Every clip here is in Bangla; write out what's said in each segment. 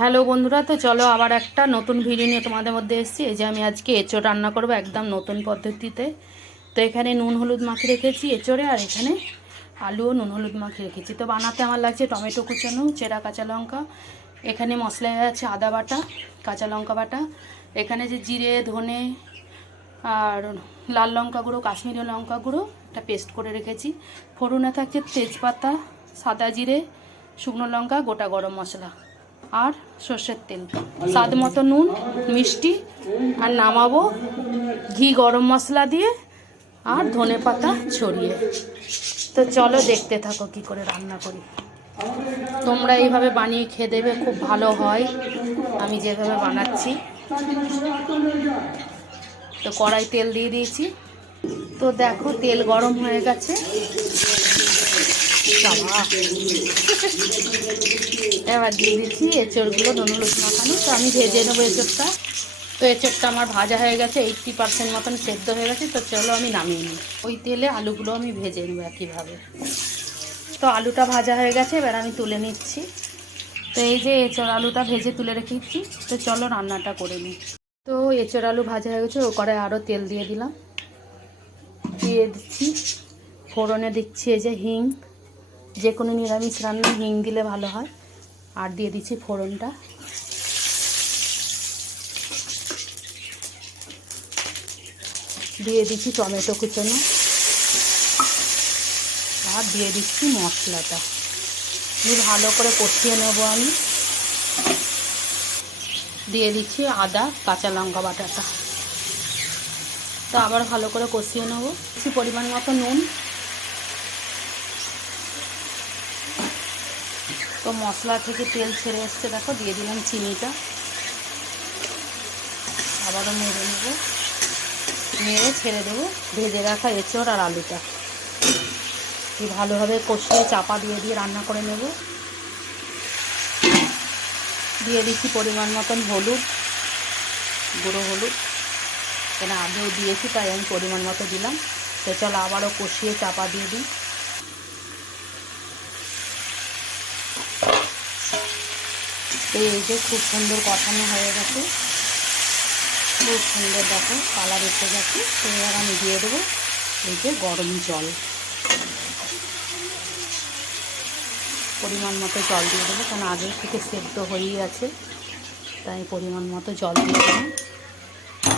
হ্যালো বন্ধুরা, তো চলো আবার একটা নতুন ভিডিও নিয়ে তোমাদের মধ্যে এসেছি। এই যে আমি আজকে এঁচোড় রান্না করব একদম নতুন পদ্ধতিতে। তো এখানে নুন হলুদ মাখিয়ে রেখেছি এঁচোড়ে, আর এখানে আলুও নুন হলুদ মাখিয়ে রেখেছি। তো বানাতে আমার লাগছে টমেটো কুচানো, চেরা কাঁচা লঙ্কা, এখানে মশলায় আছে আদা বাটা, কাঁচা লঙ্কা বাটা, এখানে যে জিরে ধনে আর লাল লঙ্কা গুঁড়ো, কাশ্মীরি লঙ্কা গুঁড়ো একটা পেস্ট করে রেখেছি। ফোড়নে থাকছে তেজপাতা, সাদা জিরে, শুকনো লঙ্কা, গোটা গরম মশলা আর সর্ষের তেল, স্বাদ মতো নুন, মিষ্টি, আর নামাবো ঘি গরম মশলা দিয়ে আর ধনে পাতা ছড়িয়ে। তো চলো দেখতে থাকো কি করে রান্না করি। তোমরা এইভাবে বানিয়ে খেয়ে দেবে, খুব ভালো হয় আমি যেভাবে বানাচ্ছি। তো কড়াই তেল দিয়ে দিয়েছি। তো দেখো তেল গরম হয়ে গেছে। এবার দিয়ে দিচ্ছি এঁচড়গুলো নুন হলুদ মাখানো। তো আমি ভেজে নেবো এঁচড়টা। তো এঁচড়টা আমার ভাজা হয়ে গেছে, 80% মতন সেদ্ধ হয়ে গেছে। তো চলো আমি নামিয়ে নিই। ওই তেলে আলুগুলো আমি ভেজে নেবো একইভাবে। তো আলুটা ভাজা হয়ে গেছে, এবার আমি তুলে নিচ্ছি। তো এই যে এঁচড় আলুটা ভেজে তুলে রেখেছি। তো চলো রান্নাটা করে নিই। তো এঁচড় আলু ভাজা হয়ে গেছে, ও কড়াই আরও তেল দিয়ে দিলাম। দিয়ে দিচ্ছি ফোড়নে দিচ্ছি এই যে হিং, যে কোনো নিরামিষ রান্নায় হিং দিলে ভালো হয়। আর দিয়ে দিচ্ছি ফোড়নটা। দিয়ে দিচ্ছি টমেটো কুচানো, আর দিয়ে দিচ্ছি মশলাটা। দিয়ে ভালো করে কষিয়ে নেবো আমি। দিয়ে দিচ্ছি আদা কাঁচা লঙ্কা বাটাটা। তো আবার ভালো করে কষিয়ে নেবো। কিছু পরিমাণ মতো নুন। তো মশলা থেকে তেল ছেড়ে এসছে দেখো, দিয়ে দিলাম চিনিটা। আবারও নেড়ে নেবো, নেড়ে ছেড়ে দেবো ভেজে রাখা এঁচড় আর আলুটা। ভালোভাবে কষিয়ে চাপা দিয়ে দিয়ে রান্না করে নেব। দিয়ে দিচ্ছি পরিমাণ মতন হলুদ, গুঁড়ো হলুদ। কেন আগেও দিয়েছি তাই আমি পরিমাণ মতো দিলাম। তো চলো আবারও কষিয়ে চাপা দিয়ে দিই। এই যে খুব সুন্দর কষানো হয়ে গেছে, খুব সুন্দর দেখো কালার এসে গেছে। তো এবার আমি দিয়ে দেবো এই যে গরম জল, পরিমাণ মতো জল দিয়ে দেবো। কারণ আগে থেকে সেদ্ধ হয়েই আছে, তাই পরিমাণ মতো জল দিয়ে দেবো,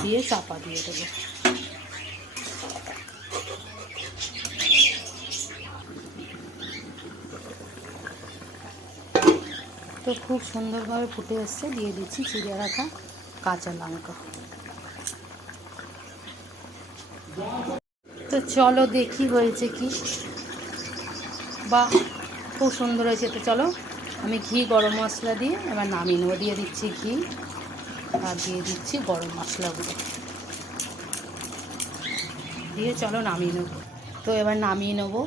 দিয়ে চাপা দিয়ে দেবো। তো খুব সুন্দরভাবে ফুটে এসছে। দিয়ে দিচ্ছি চিড়ে রাখা কাঁচা লঙ্কা। তো চলো দেখি হয়েছে কি, বা খুব সুন্দর হয়েছে। তো চলো আমি ঘি গরম মশলা দিয়ে এবার নামিয়ে নেবো। দিয়ে দিচ্ছি ঘি আর দিয়ে দিচ্ছি গরম মশলাগুলো দিয়ে চলো নামিয়ে নেবো। তো এবার নামিয়ে নেবো।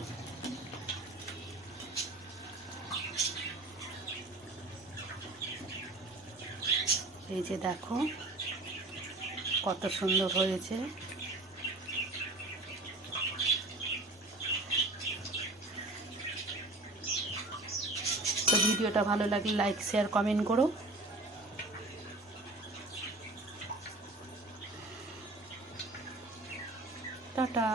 এই যে দেখো কত সুন্দর হয়েছে। তো ভিডিওটা ভালো লাগলে লাইক শেয়ার কমেন্ট করো। টাটা।